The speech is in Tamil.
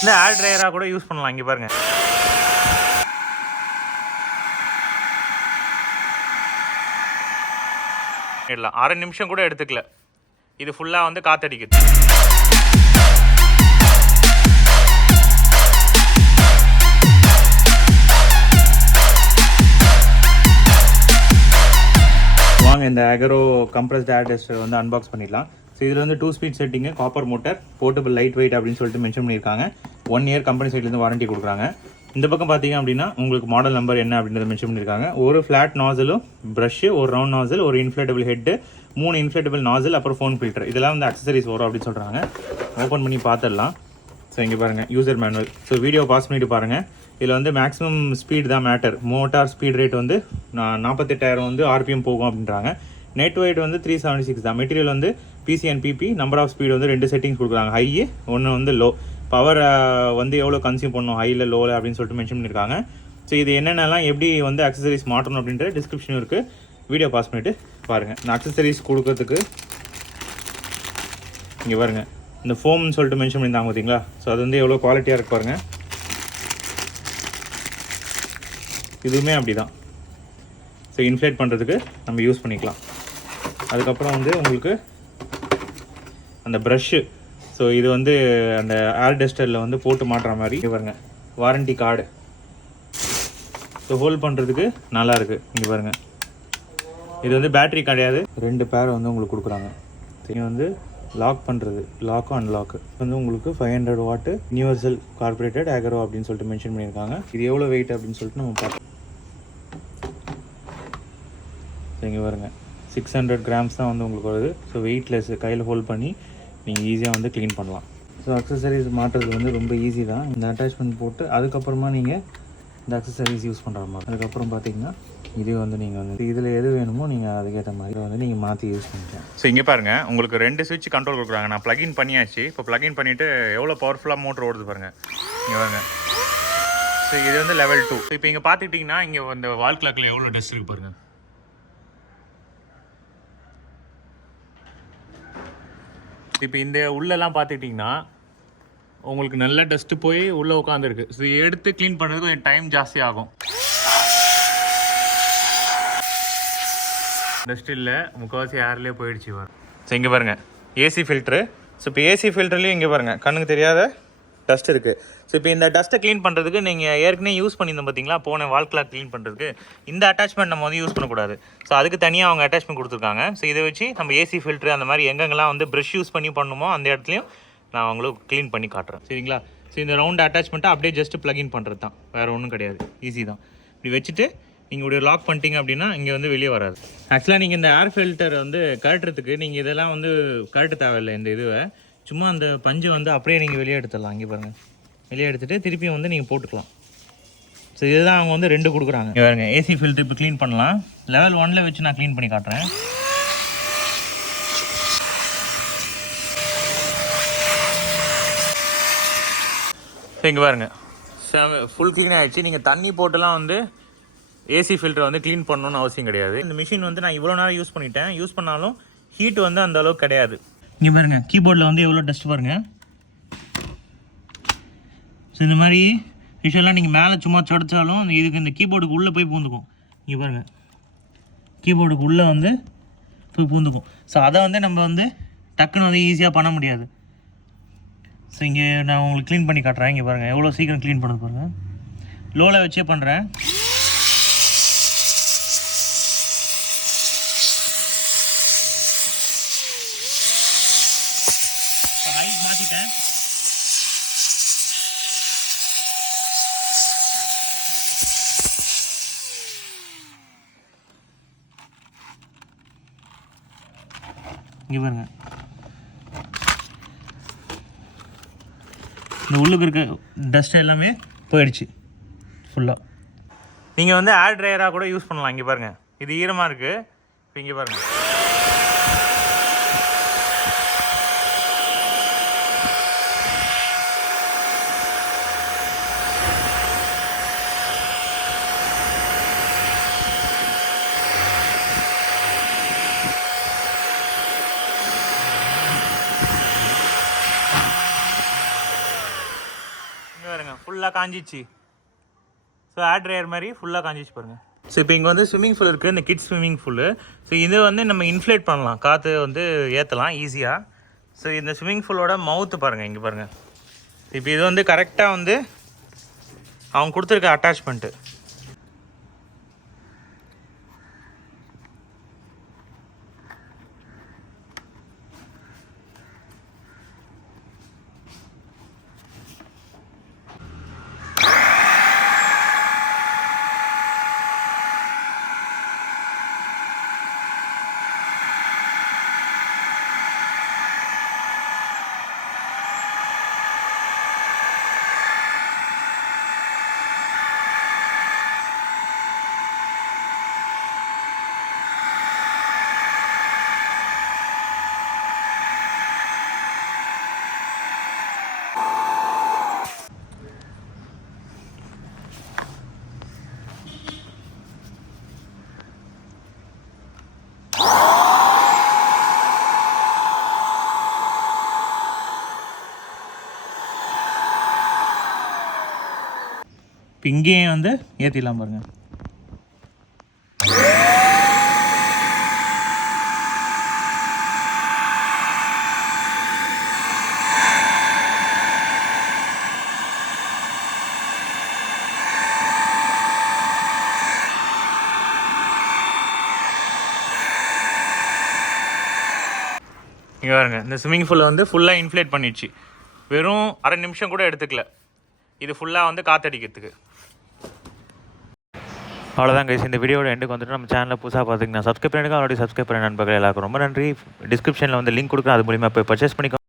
இந்த ஏர் ட்ரையராக கூட யூஸ் பண்ணலாம். இங்கே பாருங்க, இல்லை 1/2 நிமிஷம் கூட எடுத்துக்கல, இது ஃபுல்லாக வந்து காற்றடிக்குது. வாங்க இந்த AGARO Compressed Air Duster வந்து அன்பாக்ஸ் பண்ணிடலாம். ஸோ இதில் வந்து 2 speed setting, copper motor, portable light weight அப்படின்னு சொல்லிட்டு மென்ஷன் பண்ணியிருக்காங்க. 1 இயர் கம்பெனி சைட்லேருந்து வாரண்ட்டி கொடுக்குறாங்க. இந்த பக்கம் பார்த்தீங்க அப்படின்னா உங்களுக்கு மாடல் நம்பர் என்ன அப்படின்றத மென்ஷன் பண்ணியிருக்காங்க. ஒரு ஃப்ளாட் நாசலும், ப்ரஷ்ஷு, ஒரு ரவுண்ட் நாசல், ஒரு இன்ஃப்ளேட்டபிள் ஹெட்டு, 3 இன்ஃப்ளேட்டபிள் நாசல், அப்புறம் ஃபோன் ஃபில்டர், இதெல்லாம் வந்து அக்சசரிஸ் வரும் அப்படின்னு சொல்கிறாங்க. ஓப்பன் பண்ணி பார்த்துடலாம். ஸோ இங்கே பாருங்கள் user manual. So video pass பண்ணிட்டு பாருங்கள். இதில் வந்து மேக்ஸிமம் ஸ்பீட் தான் மேட்டர். மோட்டார் ஸ்பீட் ரேட் வந்து 48,000 வந்து RPM போகும் அப்படின்றாங்க. நெட் வெயிட் வந்து 376 தான். மெட்டீரியல் வந்து PC and PP. Number of speed வந்து 2 செட்டிங்ஸ் கொடுக்குறாங்க, ஹை, ஒன்று வந்து லோ. பவர் வந்து எவ்வளோ கன்சியூம் பண்ணணும், ஹையில் லோவில் அப்படின்னு சொல்லிட்டு மென்ஷன் பண்ணியிருக்காங்க. ஸோ இது என்னென்னலாம் எப்படி வந்து அக்சசரிஸ் மாற்றணும் அப்படின்ற டிஸ்கிரிப்ஷன் இருக்குது. வீடியோ பாஸ் பண்ணிவிட்டு பாருங்கள். இந்த அக்சசரிஸ் கொடுக்கறதுக்கு இங்கே பாருங்கள், இந்த ஃபோம்னு சொல்லிட்டு மென்ஷன் பண்ணியிருந்தாங்க பார்த்தீங்களா. ஸோ அது வந்து எவ்வளோ குவாலிட்டியாக இருக்கு பாருங்கள். இதுவுமே அப்படி தான். ஸோ இன்ஃப்ளேட் பண்ணுறதுக்கு நம்ம யூஸ் பண்ணிக்கலாம். அதுக்கப்புறம் வந்து உங்களுக்கு அந்த ப்ரஷ்ஷு, ஸோ இது வந்து அந்த ஏர் டஸ்டரில் வந்து போட்டு மாட்டுற மாதிரி பாருங்க. வாரண்டி கார்டு, ஸோ ஹோல்ட் பண்ணுறதுக்கு நல்லாயிருக்கு. இங்கே பாருங்கள், இது வந்து பேட்ரி கிடையாது. 2 பேர் வந்து உங்களுக்கு கொடுக்குறாங்க. இது வந்து லாக் பண்ணுறது, லாக்கும் அன்லாக்கு வந்து உங்களுக்கு 500 வாட்டு யூனிவர்சல் கார்பரேட்டட் AGARO அப்படின்னு சொல்லிட்டு மென்ஷன் பண்ணியிருக்காங்க. இது எவ்வளோ வெயிட் அப்படின்னு சொல்லிட்டு நம்ம பார்ப்போம். இங்கே பாருங்கள், 600 கிராம்ஸ் தான் வந்து உங்களுக்கு வருது. ஸோ வெயிட்லெஸ், கையில் ஹோல்ட் பண்ணி நீங்கள் ஈஸியாக வந்து க்ளீன் பண்ணலாம். ஸோ அக்சசரிஸ் மாட்டுறது வந்து ரொம்ப ஈஸி தான். இந்த அட்டாச்மெண்ட் போட்டு அதுக்கப்புறமா நீங்கள் இந்த அக்சசரிஸ் யூஸ் பண்ணுற மாதிரி. அதுக்கப்புறம் பார்த்தீங்கன்னா இது வந்து நீங்கள் வந்து இதில் எது வேணுமோ நீங்கள் அதுக்கேற்ற மாதிரி வந்து நீங்கள் மாற்றி யூஸ் பண்ணிக்கலாம். ஸோ இங்கே பாருங்கள், உங்களுக்கு 2 ஸ்விட்ச் கண்ட்ரோல் கொடுக்குறாங்க. நான் ப்ளக்இன் பண்ணியாச்சு. இப்போ ப்ளக்இன் பண்ணிவிட்டு எவ்வளோ பவர்ஃபுல்லாக மோட்டர் ஓடுது பாருங்கள். இங்கே பாருங்கள். ஸோ இது வந்து லெவல் 2. ஸோ இப்போ இங்கே பார்த்துக்கிட்டிங்கன்னா இங்கே இந்த வால் கிளாக்கில் எவ்வளோ டஸ்ட் இருக்குது பாருங்கள். இப்போ இந்த உள்ளெல்லாம் பார்த்துக்கிட்டிங்கன்னா உங்களுக்கு நல்ல டஸ்ட்டு போய் உள்ளே உட்காந்துருக்கு. ஸோ எடுத்து க்ளீன் பண்ணுறதுக்கு கொஞ்சம் டைம் ஜாஸ்தி ஆகும். டஸ்ட் இல்லை, முக்கால்வாசி ஏர்லேயே போயிடுச்சு வரும். ஸோ இங்கே பாருங்கள் ஏசி ஃபில்ட்ரு. ஸோ இப்போ ஏசி ஃபில்டர்லேயும் இங்கே பாருங்கள் கண்ணுக்கு தெரியாத டஸ்ட் இருக்குது. ஸோ இப்போ இந்த டஸ்ட்டை க்ளீன் பண்ணுறதுக்கு நீங்கள் ஏற்கனவே யூஸ் பண்ணியிருந்தோம் பார்த்தீங்களா, போன வால் கிளாக் க்ளீன் பண்ணுறதுக்கு இந்த அட்டாச்மெண்ட் நம்ம வந்து யூஸ் பண்ணக்கூடாது. ஸோ அதுக்கு தனியாக அவங்க அட்டாச்மெண்ட் கொடுத்துருக்காங்க. ஸோ இதை வச்சு நம்ம ஏசி ஃபில்ட்ரு அந்த மாதிரி எங்கெங்கெல்லாம் வந்து ப்ரஷ் யூஸ் பண்ணி பண்ணணுமோ அந்த இடத்துலையும் நான் உங்களுக்கு க்ளீன் பண்ணி காட்டுறேன், சரிங்களா. ஸோ இந்த ரவுண்ட் அட்டாச்மெண்ட்டை அப்படியே ஜஸ்ட்டு ப்ளக்இன் பண்ணுறது தான், வேறு ஒன்றும் கிடையாது. ஈஸி தான். இப்படி வச்சுட்டு நீங்கள் இப்படி லாக் பண்ணிட்டீங்க அப்படின்னா இங்கே வந்து வெளியே வராது. ஆக்சுவலாக நீங்கள் இந்த ஏர் ஃபில்டர் வந்து கழட்டுறதுக்கு நீங்கள் இதெல்லாம் வந்து கழட்ட தேவையில்லை. இந்த இதுவை சும்மா அந்த பஞ்சு வந்து அப்படியே நீங்கள் வெளியே எடுத்துடலாம். இங்கே பாருங்கள், வெளியே எடுத்துகிட்டு திருப்பியும் வந்து நீங்கள் போட்டுக்கலாம். ஸோ இதுதான் அவங்க வந்து 2 கொடுக்குறாங்க. பாருங்க, ஏசி ஃபில்ட்ரு இப்போ க்ளீன் பண்ணலாம். லெவல் 1ல் வச்சு நான் க்ளீன் பண்ணி காட்டுறேன். ஸோ இங்கே பாருங்கள், ஃபுல் க்ளீன் ஆகிடுச்சு. நீங்கள் தண்ணி போட்டுலாம் வந்து ஏசி ஃபில்டரை வந்து க்ளீன் பண்ணணுன்னு அவசியம் கிடையாது. இந்த மிஷின் வந்து நான் இவ்வளோ நேரம் யூஸ் பண்ணிட்டேன். யூஸ் பண்ணாலும் ஹீட் வந்து அந்த அளவுக்கு கிடையாது. இங்கே பாருங்கள், கீபோர்டில் வந்து எவ்வளோ டஸ்ட் பாருங்கள். ஸோ இந்த மாதிரி விஷயம்லாம் நீங்கள் மேலே சும்மா தொடச்சாலும் இதுக்கு இந்த கீபோர்டுக்கு உள்ளே போய் பூந்துக்கும். இங்கே பாருங்கள், கீபோர்டுக்கு உள்ளே வந்து போய் பூந்துக்கும். ஸோ அதை வந்து நம்ம வந்து டக்குன்னு வந்து ஈஸியாக பண்ண முடியாது. ஸோ இங்கே நான் உங்களுக்கு க்ளீன் பண்ணி காட்டுறேன். இங்கே பாருங்கள் எவ்வளோ சீக்கிரம் க்ளீன் பண்ணது பாருங்கள். லோவில் வச்சே பண்ணுறேன். ஹைட் மாற்றிட்டேன். இங்கே பாருங்கள், இந்த உள்ளுக்கு இருக்க டஸ்ட் எல்லாமே போயிடுச்சு ஃபுல்லாக. நீங்கள் வந்து ஏர் ட்ரையராக கூட யூஸ் பண்ணலாம். இங்கே பாருங்கள், இது ஈரமாக இருக்குது. இப்போ இங்கே பாருங்கள், ஃபுல்லாக காஞ்சிச்சு. ஸோ ஏர் ட்ரையர் மாதிரி ஃபுல்லாக காஞ்சிச்சு பாருங்கள். ஸோ இப்போ இங்கே வந்து ஸ்விம்மிங் பூல் இருக்குது, இந்த கிட்ஸ் ஸ்விம்மிங் பூலு. ஸோ இது வந்து நம்ம இன்ஃப்ளேட் பண்ணலாம், காற்று வந்து ஏற்றலாம் ஈஸியாக. ஸோ இந்த ஸ்விம்மிங் பூலோட மவுத்து பாருங்கள், இங்கே பாருங்கள். இப்போ இது வந்து கரெக்டாக வந்து அவங்க கொடுத்துருக்க அட்டாச்மெண்ட்டு. இப்போ இங்கேயும் வந்து ஏற்றிடலாம் பாருங்கள். இங்கே பாருங்க, இந்த ஸ்விம்மிங் பூலை வந்து ஃபுல்லாக இன்ஃப்ளேட் பண்ணிடுச்சு. வெறும் அரை நிமிஷம் கூட எடுத்துக்கல இது ஃபுல்லாக வந்து காற்றடிக்கிறதுக்கு. அவ்வளோதான் கைஸ், இந்த வீடியோட எண்டுக்கு வந்துட்டு நம்ம சேனலில் புதுசாக பார்த்துக்கிங்க சப்ஸ்கிரைப் பண்ணிடுங்க. ஆல்ரெடி சப்ஸ்கிரைப் பண்ண நண்பர்கள் எல்லாருக்கும் ரொம்ப நன்றி. டிஸ்கிரிப்ஷனில் வந்து லிங்க் கொடுக்குறேன், அது மூலிமா போய் பர்ச்சேஸ் பண்ணிக்கோ.